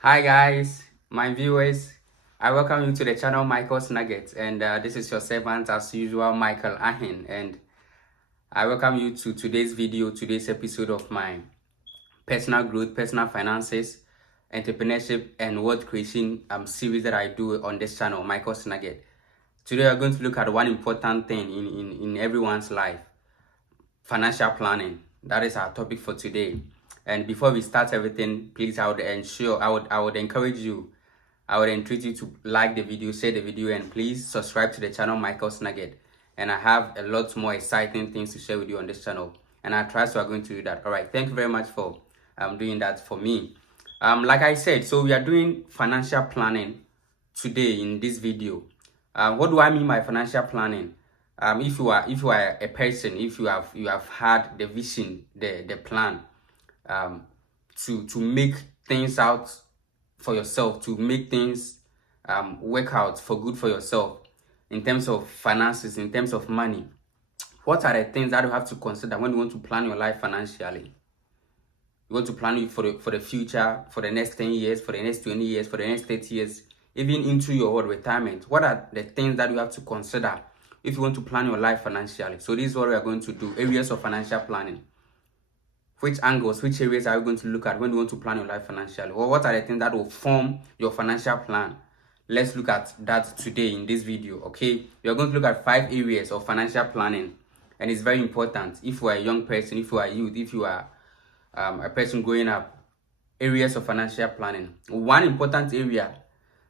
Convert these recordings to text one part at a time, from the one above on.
Hi guys, my viewers. I welcome you to the channel Michael's Nuggets, and this is your servant as usual, Michael Ahin, and I welcome you to today's episode of my personal growth, personal finances, entrepreneurship, and wealth creation series that I do on this channel, Michael's Nugget. Today we're going to look at one important thing in everyone's life: financial planning. That is our topic for today. And before we start everything, please I would encourage you, I would entreat you to like the video, share the video, and please subscribe to the channel Michael's Nugget. And I have a lot more exciting things to share with you on this channel, and I trust you are going to do that. All right, thank you very much for doing that for me. Like I said, so we are doing financial planning today in this video. What do I mean by financial planning? If you are a person, if you have had the vision, the plan, um, to make things out for yourself, to make things work out for good for yourself in terms of finances, in terms of money. What are the things that you have to consider when you want to plan your life financially? You want to plan it for the future, for the next 10 years, for the next 20 years, for the next 30 years, even into your retirement. What are the things that you have to consider if you want to plan your life financially? So this is what we are going to do, areas of financial planning. Which angles, which areas are you going to look at when you want to plan your life financially? Or what are the things that will form your financial plan? Let's look at that today in this video, okay? We are going to look at 5 areas of financial planning. And it's very important if you are a young person, if you are a youth, if you are a person growing up, areas of financial planning. One important area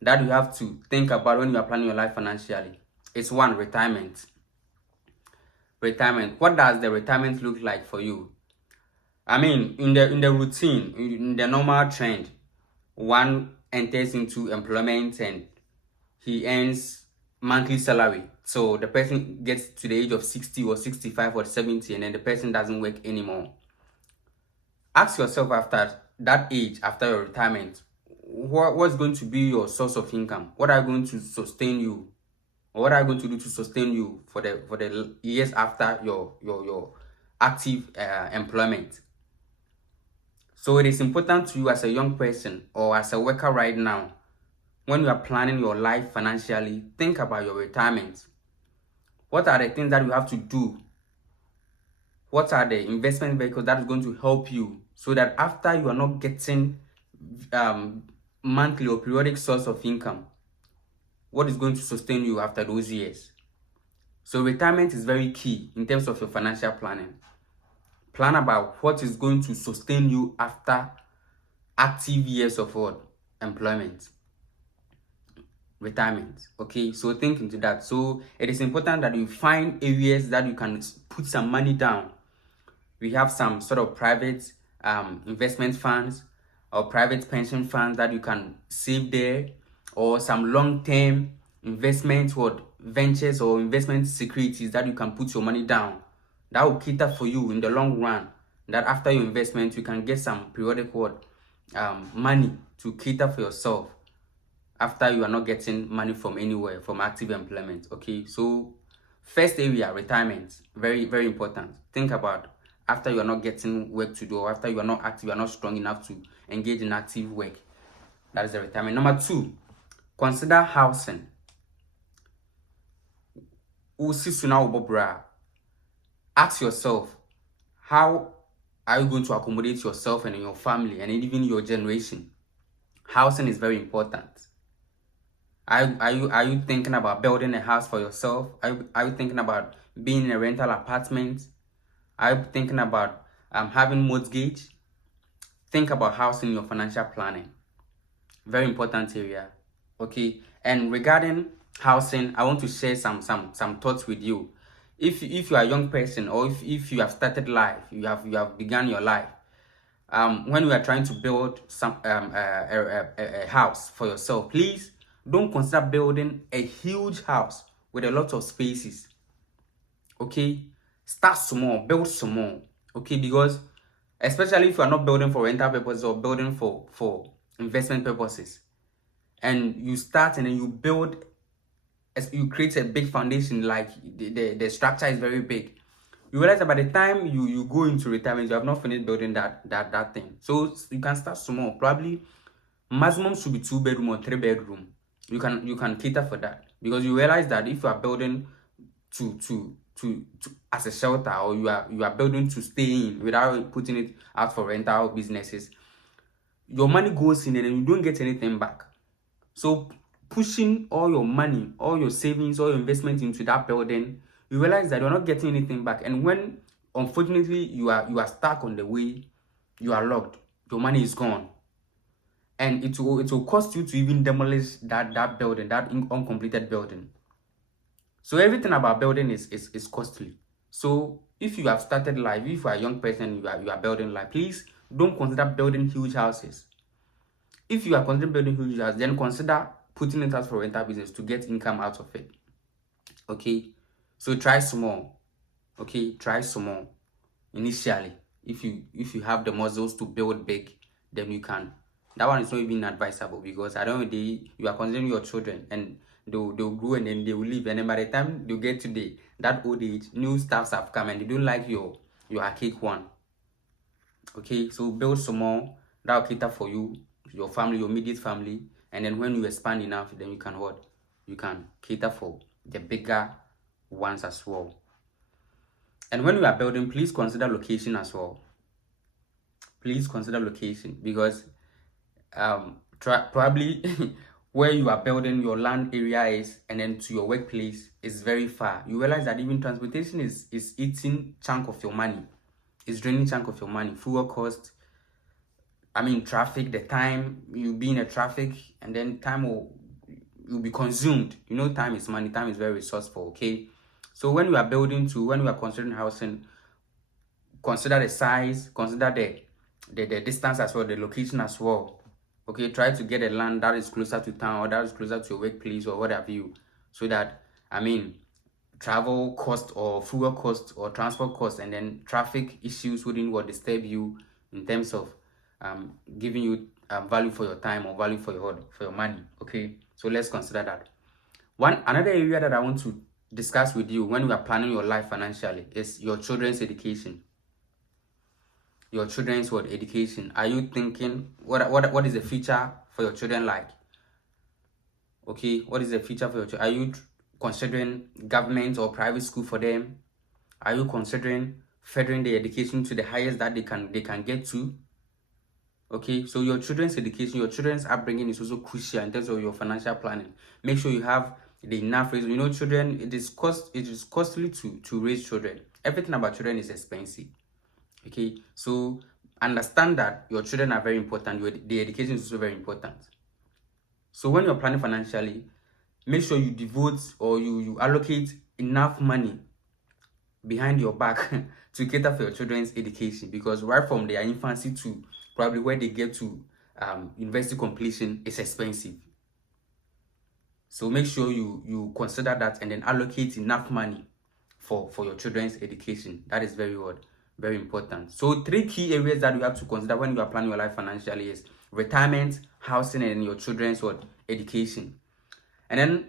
that you have to think about when you are planning your life financially is one, retirement. Retirement. What does the retirement look like for you? I mean, in the routine, in the normal trend, one enters into employment and he earns monthly salary. So the person gets to the age of 60 or 65 or 70, and then the person doesn't work anymore. Ask yourself after that age, after your retirement, what's going to be your source of income? What are going to sustain you? Or what are you going to do to sustain you for the years after your active employment? So it is important to you as a young person or as a worker right now, when you are planning your life financially, think about your retirement. What are the things that you have to do? What are the investment vehicles that is going to help you so that after you are not getting monthly or periodic source of income, what is going to sustain you after those years? So retirement is very key in terms of your financial planning. Plan about what is going to sustain you after active years of what? Employment. Retirement. Okay, so think into that. So it is important that you find areas that you can put some money down. We have some sort of private investment funds or private pension funds that you can save there, or some long-term investment or ventures or investment securities that you can put your money down. That will cater for you in the long run, that after your investment you can get some periodic money to cater for yourself after you are not getting money from anywhere, from active employment. Okay, so first area, retirement, very very important. Think about after you are not getting work to do, or after you are not active, you are not strong enough to engage in active work. That is the retirement. Number 2, consider housing. Ask yourself, how are you going to accommodate yourself and your family and even your generation? Housing is very important. Are you thinking about building a house for yourself? Are you thinking about being in a rental apartment? Are you thinking about having mortgage? Think about housing, your financial planning. Very important area. Okay. And regarding housing, I want to share some thoughts with you. If you are a young person, or if you have started life, you have begun your life, when you are trying to build a house for yourself, please don't consider building a huge house with a lot of spaces. Okay, start small, build small. Okay, because especially if you are not building for rental purposes or building for investment purposes, and you start and then you build, as you create a big foundation, like the structure is very big, you realize that by the time you go into retirement, you have not finished building that thing. So you can start small. Probably Maximum should be 2 bedroom or 3 bedroom. You can cater for that, because you realize that if you are building to as a shelter, or you are building to stay in without putting it out for rental businesses, your money goes in and then you don't get anything back. So pushing all your money, all your savings, all your investment into that building, you realize that you're not getting anything back. And when unfortunately you are stuck on the way, you are locked, your money is gone. And it will cost you to even demolish that building, that uncompleted building. So everything about building is costly. So if you have started life, if you are a young person, you are building life, please don't consider building huge houses. If you are considering building huge houses, then consider putting it out for rental business to get income out of it. Okay, so try small. Okay, try small initially. If you have the muscles to build big, then you can. That one is not even advisable, because at the end of the day, you are considering your children, and they'll grow and then they will leave. And then by the time they get to that old age, new staffs have come and they don't like your archaic one. Okay, so build small. That will cater for you, your family, your immediate family. And then when you expand enough, then you can what? You can cater for the bigger ones as well. And when you are building, please consider location as well. Please consider location, because probably where you are building your land area is, and then to your workplace is very far. You realize that even transportation is eating chunk of your money. It's draining chunk of your money. Fuel cost, traffic, the time you be in a traffic, and then time will be consumed. You know, time is money. Time is very resourceful. Okay, so when you are building when you are considering housing, consider the size, consider the distance as well, the location as well. Okay, try to get a land that is closer to town, or that is closer to your workplace, or what have you, so that travel cost or fuel cost or transport cost and then traffic issues wouldn't disturb you in terms of giving you value for your time or value for your money. Okay, so let's consider that. Another area that I want to discuss with you when you are planning your life financially is your children's education. Your children's education. Are you thinking what is the future for your children like? Okay, what is the future for your children? Are you considering government or private school for them? Are you considering furthering their education to the highest that they can get to? Okay, so your children's education, your children's upbringing is also crucial in terms of your financial planning. Make sure you have the enough reason. You know, children, it is costly to raise children. Everything about children is expensive. Okay, so understand that your children are very important. The education is also very important. So when you're planning financially, make sure you devote or you allocate enough money behind your back to cater for your children's education, because right from their infancy to probably where they get to university completion is expensive. So make sure you consider that and then allocate enough money for your children's education. That is very important. So 3 key areas that you have to consider when you are planning your life financially is retirement, housing, and your children's education. And then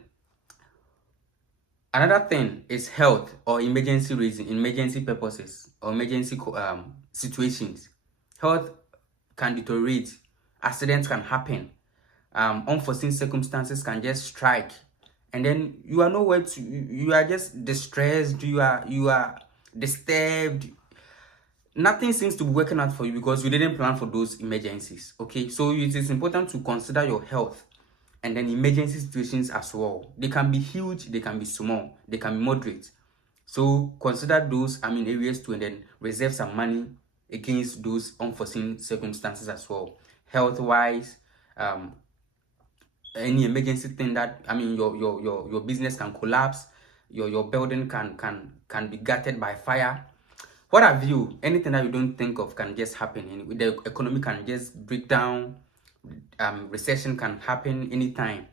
another thing is health or emergency purposes or emergency situations. Health can deteriorate, accidents can happen, unforeseen circumstances can just strike, and then you are nowhere to. You are just distressed. You are disturbed. Nothing seems to be working out for you because you didn't plan for those emergencies. Okay, so it is important to consider your health and then emergency situations as well. They can be huge, they can be small, they can be moderate. So consider those areas too, and then reserve some money against those unforeseen circumstances as well. Health wise, any emergency thing that your business can collapse, your building can be gutted by fire. What have you? Anything that you don't think of can just happen. And the economy can just break down. Recession can happen anytime.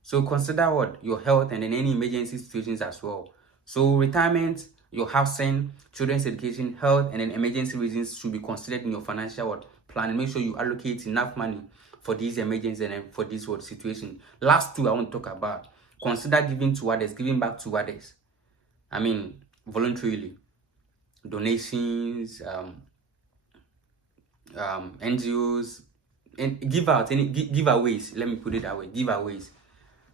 So consider your health and then any emergency situations as well. So retirement, your housing, children's education, health, and then emergency reasons should be considered in your financial plan. And make sure you allocate enough money for these emergencies and then for this situation. Last 2 I want to talk about. Consider giving to others, giving back to others. Voluntarily. Donations, NGOs, and give out any giveaways. Let me put it that way, giveaways.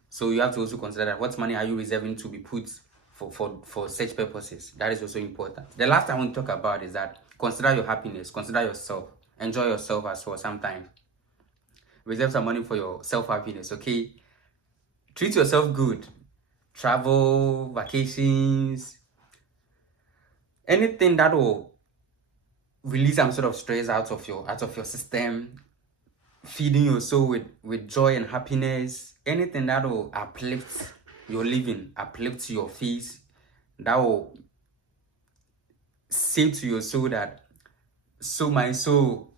So you have to also consider that what money are you reserving to be put for such purposes. That is also important. The last I want to talk about is that consider your happiness, consider yourself, enjoy yourself as well. Sometimes reserve some money for your self happiness. Okay, treat yourself good. Travel, vacations, anything that will release some sort of stress out of your system, feeding your soul with joy and happiness, anything that will uplift your living, uplift your fees, that will say to your soul that, so my soul,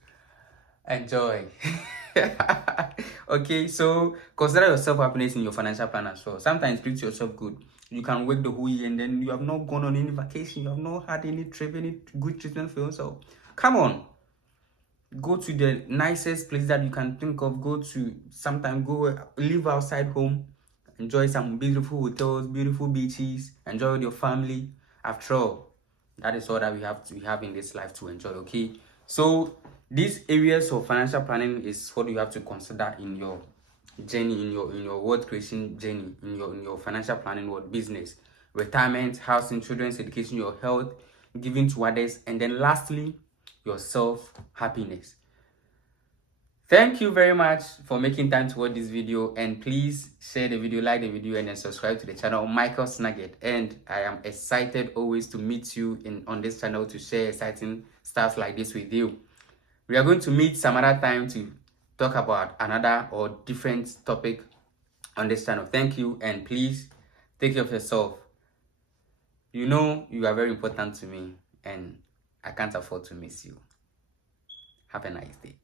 enjoy. Okay, so consider yourself happiness in your financial plan as well. Sometimes treat yourself good. You can work the whole year and then you have not gone on any vacation, you have not had any trip, any good treatment for yourself. Come on, go to the nicest place that you can think of. Go to, sometimes go live outside home, enjoy some beautiful hotels, beautiful beaches, enjoy with your family. After all, that is all that we have in this life to enjoy. Okay, so these areas of financial planning is what you have to consider in your journey, in your wealth creation journey, in your financial planning world, business, retirement, housing, children's education, your health, giving to others, and then lastly, your self happiness. Thank you very much for making time to watch this video, and please share the video, like the video, and then subscribe to the channel Michael's Nugget. And I am excited always to meet you on this channel to share exciting stuff like this with you. We are going to meet some other time to talk about another or different topic on this channel. Thank you, and please take care of yourself. You know you are very important to me, and I can't afford to miss you. Have a nice day.